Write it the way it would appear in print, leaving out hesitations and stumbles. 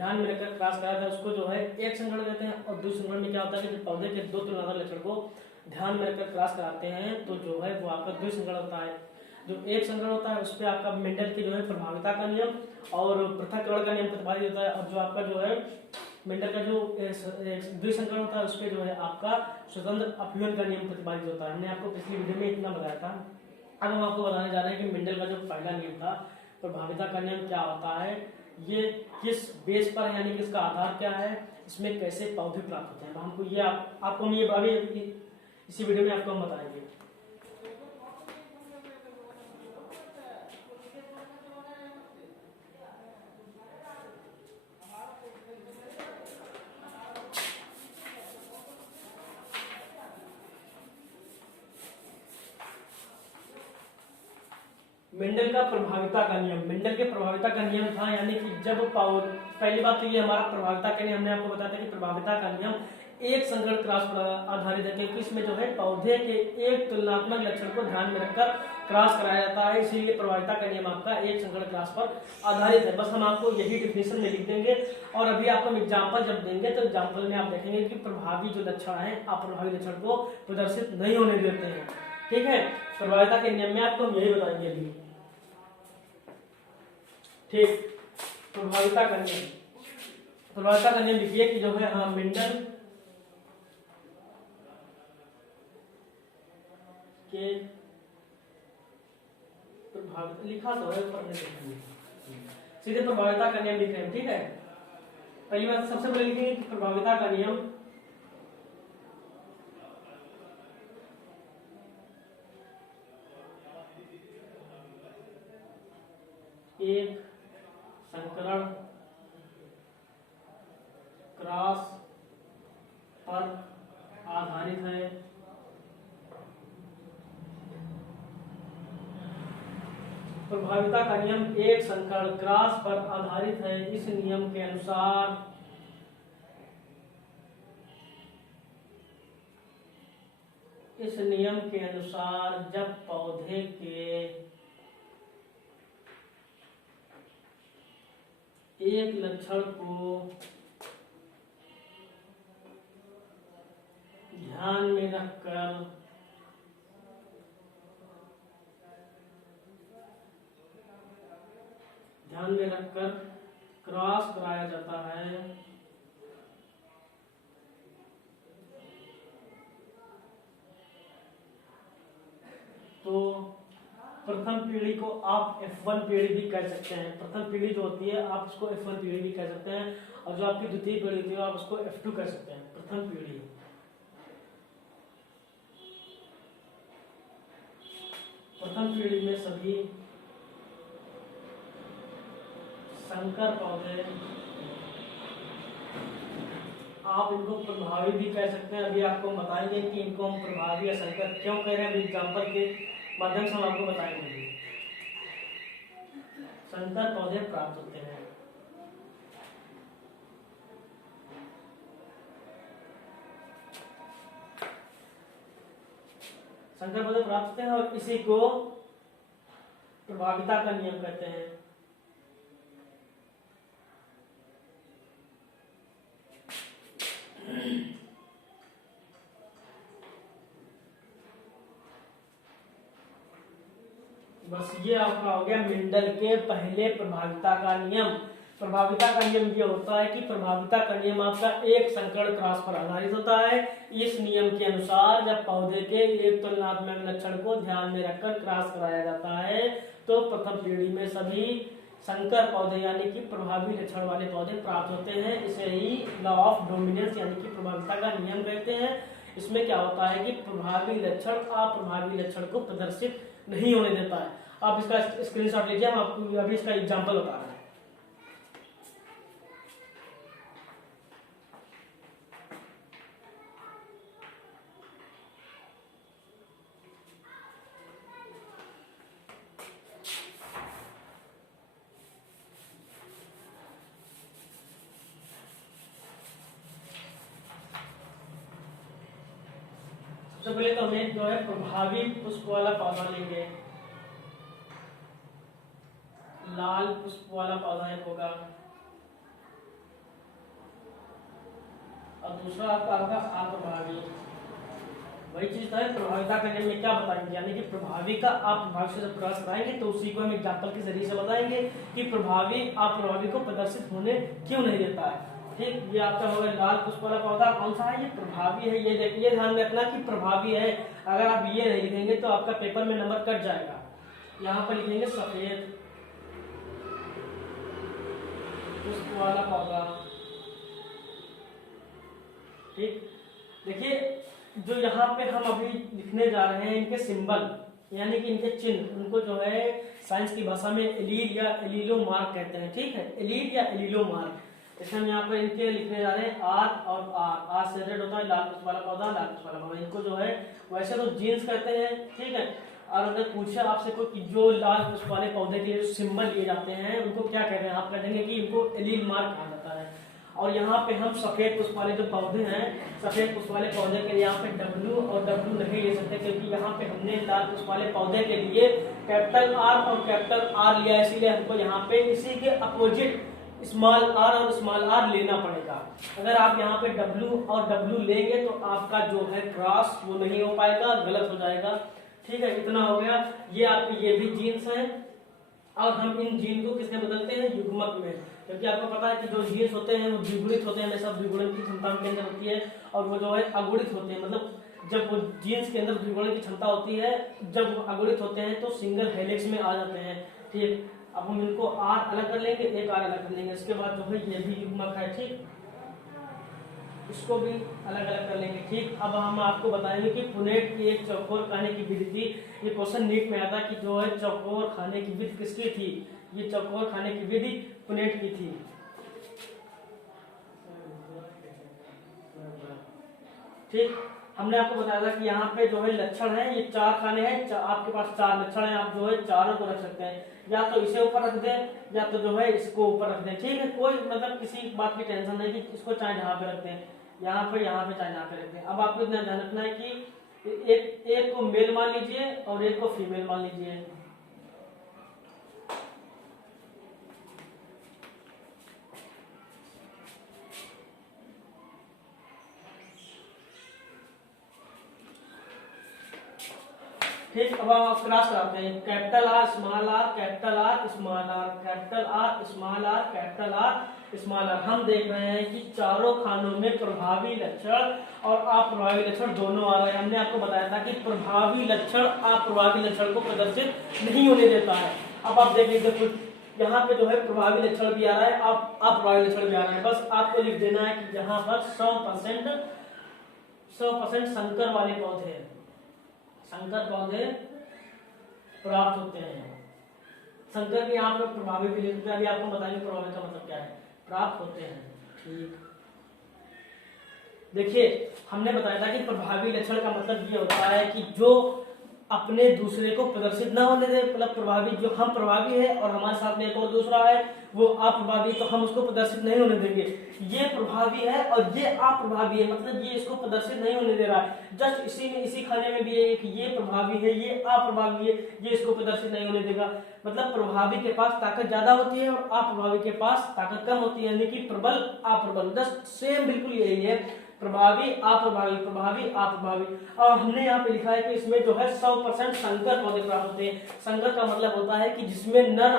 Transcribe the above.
ध्यान में रखकर क्रॉस कराया जाता है उसको जो है एक संकरण कहते हैं। और दूसरे संकरण में क्या होता है कि पौधे के दो तुलनात्मक लक्षण को ध्यान में रखकर क्रॉस कराते हैं तो जो है वो आपका द्विसंकरण होता है। जो एक संकरण होता है उस पर आपका मेंडल की जो है प्रभाविता का नियम और पृथक्करण का नियम प्रतिपादित होता है। और जो आपका जो है मेंडल का जो द्विसंकरण होता है उस पर जो है आपका स्वतंत्र अपव्यय का नियम प्रतिपादित होता है। हमने आपको पिछली वीडियो में इतना बताया था। अब हम आपको बताने जा रहे हैं कि मेंडल का जो पहला नियम था प्रभाविता का नियम क्या होता है, ये किस बेस पर यानी कि इसका आधार क्या है, इसमें कैसे पौधे प्राप्त होते हैं। तो हमको ये आपको हम ये अभी इसी वीडियो में आपको हम बताएंगे। मेंडल का प्रभाविता का नियम, मेंडल के प्रभाविता का नियम था यानी कि जब पहली बात तो ये हमारा प्रभाविता का नियम हमने आपको बताया था कि प्रभाविता का नियम एक संकरण क्रॉस पर आधारित है क्योंकि इसमें जो है पौधे के एक तुलनात्मक लक्षण को ध्यान में रखकर क्रॉस कराया जाता है, इसीलिए प्रभाविता का नियम आपका एक संकरण क्रॉस पर आधारित है। बस हम आपको यही डिफिनेशन में लिख देंगे और अभी आपको एग्जाम्पल जब देंगे तो एग्जाम्पल में आप देखेंगे कि प्रभावी जो लक्षण है अप्रभावी लक्षण को प्रदर्शित नहीं होने देते हैं। ठीक है, प्रभाविता के नियम में आपको हम यही बताएंगे अभी। ठीक, प्रभाविता का नियम, प्रभाविता का नियम लिखिए कि जो है हाँ मेंडल के प्रभावित लिखा तो है ऊपर में सीधे प्रभाविता का नियम लिख रहे हैं। ठीक है, पहली बात सबसे पहले लिखेंगे कि प्रभाविता का नियम एक संकरण क्रॉस पर आधारित है। प्रभाविता का नियम एक संकरण क्रॉस पर आधारित है। इस नियम के अनुसार जब पौधे के एक लक्षण को ध्यान में रखकर क्रॉस कराया जाता है तो प्रथम पीढ़ी को आप F1 पीढ़ी भी कह सकते हैं। प्रथम पीढ़ी जो होती है आप उसको F1 पीढ़ी भी कह सकते हैं और जो आपकी द्वितीय पीढ़ी होती है आप उसको F2 कह सकते हैं। प्रथम पीढ़ी, प्रथम पीढ़ी में सभी संकर पौधे, आप इनको प्रभावी भी कह सकते हैं। अभी आपको बताएंगे कि इनको हम प्रभावी या संकर क्यों कह रहे हैं, अभी एग्जाम्पल के माध्यम से हम आपको बताएंगे। संकर पौधे प्राप्त होते हैं संकर पौधे प्राप्त होते हैं और इसी को प्रभाविता का नियम कहते हैं। बस ये आपका हो गया मेंडल के पहले प्रभाविता का नियम। प्रभाविता का नियम ये होता है कि प्रभाविता का नियम आपका एक संकरण क्रॉस पर आधारित होता है। इस नियम के अनुसार जब पौधे के एक तुलनात्मक लक्षण को ध्यान में रखकर क्रॉस कराया जाता है तो प्रथम पीढ़ी में सभी संकर पौधे यानी कि प्रभावी लक्षण वाले पौधे प्राप्त होते हैं। इसे ही लॉ ऑफ डोमिनेंस यानी कि प्रभाविता का नियम कहते हैं। इसमें क्या होता है कि प्रभावी लक्षण अप्रभावी लक्षण को प्रदर्शित नहीं होने देता है। आप इसका स्क्रीनशॉट लीजिए, हम आपको अभी इसका एग्जांपल बता रहे हैं। सबसे पहले तो हमें जो है प्रभावी पुष्प वाला पौधा लेंगे, लाल पुष्प वाला पौधा एक होगा, और दूसरा आपका होगा अप्रभावी। वही चीज है प्रभाविता करने में क्या बताएंगे, यानी कि प्रभावी का अप्रभावी से जब प्रयास कराएंगे तो उसी को हम एग्जाम्पल के जरिए से बताएंगे कि प्रभावी अप्रभावी को प्रदर्शित होने क्यों नहीं देता है। ठीक, ये आपका होगा लाल पुष्प वाला पौधा कौन सा है, ये प्रभावी है। ये देखिए ध्यान रखना कि प्रभावी है। अगर आप ये नहीं लिखेंगे तो आपका पेपर में नंबर कट जाएगा। यहाँ पर लिखेंगे सफेद पुष्प वाला पौधा। ठीक, देखिए जो यहाँ पे हम अभी लिखने जा रहे हैं इनके सिंबल यानी कि इनके चिन्ह, उनको जो है साइंस की भाषा में एलील या एलीलो मार्क कहते हैं। ठीक है, एलील या एलीलो मार्क। इसमें हम यहाँ पर इनके लिखने जा रहे हैं आर और आर से रेड होता है लाल पुष्प वाला पौधा, लाल पुष्प वाला पौधा। इनको जो है वैसे तो जीन्स कहते हैं। ठीक है, और अगर पूछे आपसे कोई कि जो लाल पुष्प वाले पौधे के लिए सिंबल लिए जाते हैं उनको क्या कहते हैं, आप कह देंगे कि इनको एलील मार्क कहा जाता है। और यहाँ पे हम सफेद पुष्प वाले जो पौधे हैं, सफेद पुष्प वाले पौधे के लिए यहाँ पे W और W नहीं ले सकते, क्योंकि यहाँ पे हमने लाल पुष्प वाले पौधे के लिए कैपिटल R और कैपिटल R लिया, इसीलिए हमको यहाँ पे इसी के अपोजिट स्मॉल r और स्मॉल r लेना पड़ेगा। अगर आप यहाँ पे W और W लेंगे तो आपका जो है क्रॉस वो नहीं हो पाएगा, गलत हो जाएगा। ठीक है, इतना हो गया। ये आपके ये भी जीन्स हैं और हम इन जीन को किसमें बदलते हैं, युग्मक में, क्योंकि आपको पता है कि जो जीन्स होते हैं वो द्विगुणित होते हैं, हमेशा द्विगुणन की क्षमता उनके अंदर होती है, और वो जो है अगुणित होते हैं। मतलब जब वो जीन्स के अंदर द्विगुणन की क्षमता होती है, जब वो अगुणित होते हैं तो सिंगल हेलिक्स में आ जाते हैं। ठीक, अब हम इनको R अलग कर लेंगे, एक R अलग कर लेंगे। इसके बाद जो है ये भी युग्मक है। ठीक, इसको भी अलग अलग कर लेंगे। ठीक, अब हम आपको बताएंगे कि पुनेट की एक चौकोर खाने की विधि थी। ये क्वेश्चन नीट में आता कि जो है चौकोर खाने की विधि किसकी थी, ये चौकोर खाने की विधि पुनेट की थी। ठीक, हमने आपको बताया था कि यहाँ पे जो है लक्षण है, ये 4 खाने हैं, आपके पास 4 लक्षण है, आप जो है चारों को रख सकते हैं, या तो इसे ऊपर रख दें या तो जो है इसको ऊपर रख दें। ठीक है, कोई मतलब किसी बात की टेंशन नहीं कि इसको चाहे जहाँ पे रखते हैं, यहाँ पे चाहे जहाँ पे रखते हैं। अब आपको इतना ध्यान रखना है कि एक को मेल मान लीजिए और एक को फीमेल मान लीजिए। ठीक, अब आप क्रॉस कराते हैं, capital R small r, capital R small r, capital R small r, capital R small r। हम देख रहे हैं कि चारों खानों में प्रभावी लक्षण और अप्रभावी लक्षण दोनों आ रहे हैं। हमने आपको बताया था कि प्रभावी लक्षण अप्रभावी लक्षण को प्रदर्शित नहीं होने देता है। अब आप देख लीजिए, कुछ यहाँ पे जो है प्रभावी लक्षण भी आ रहा है, अब अप्रभावी लक्षण भी आ रहा है। बस आपको लिख देना है कि यहाँ पर 100% संकर वाले पौधे, संकर पौधे प्राप्त होते हैं। संकर के यहाँ पे प्रभावी भी लिखते हैं, अभी आपको बताएंगे प्रभावी का मतलब क्या है, प्राप्त होते हैं। ठीक, देखिए हमने बताया था कि प्रभावी लक्षण का मतलब ये होता है कि जो अपने दूसरे को प्रदर्शित ना होने दे, मतलब प्रभावी, जो हम प्रभावी है और हमारे साथ में एक और दूसरा है वो अप्रभावी, तो हम उसको प्रदर्शित नहीं होने देंगे। ये प्रभावी है और ये अप्रभावी है, मतलब ये इसको प्रदर्शित नहीं होने दे रहा है। जस्ट इसी खाने में भी है कि ये प्रभावी है, ये अप्रभावी है, ये इसको प्रदर्शित नहीं होने देगा। मतलब प्रभावी के पास ताकत ज्यादा होती है और अप्रभावी के पास ताकत कम होती है, यानी कि प्रबल अप्रबल, जस्ट सेम बिल्कुल यही है, प्रभावी अप्रभावी, प्रभावी अप्रभावी। और हमने यहाँ पे लिखा है कि इसमें जो है 100% संकर पौधे प्राप्त होते हैं। संकर का मतलब होता है कि जिसमें नर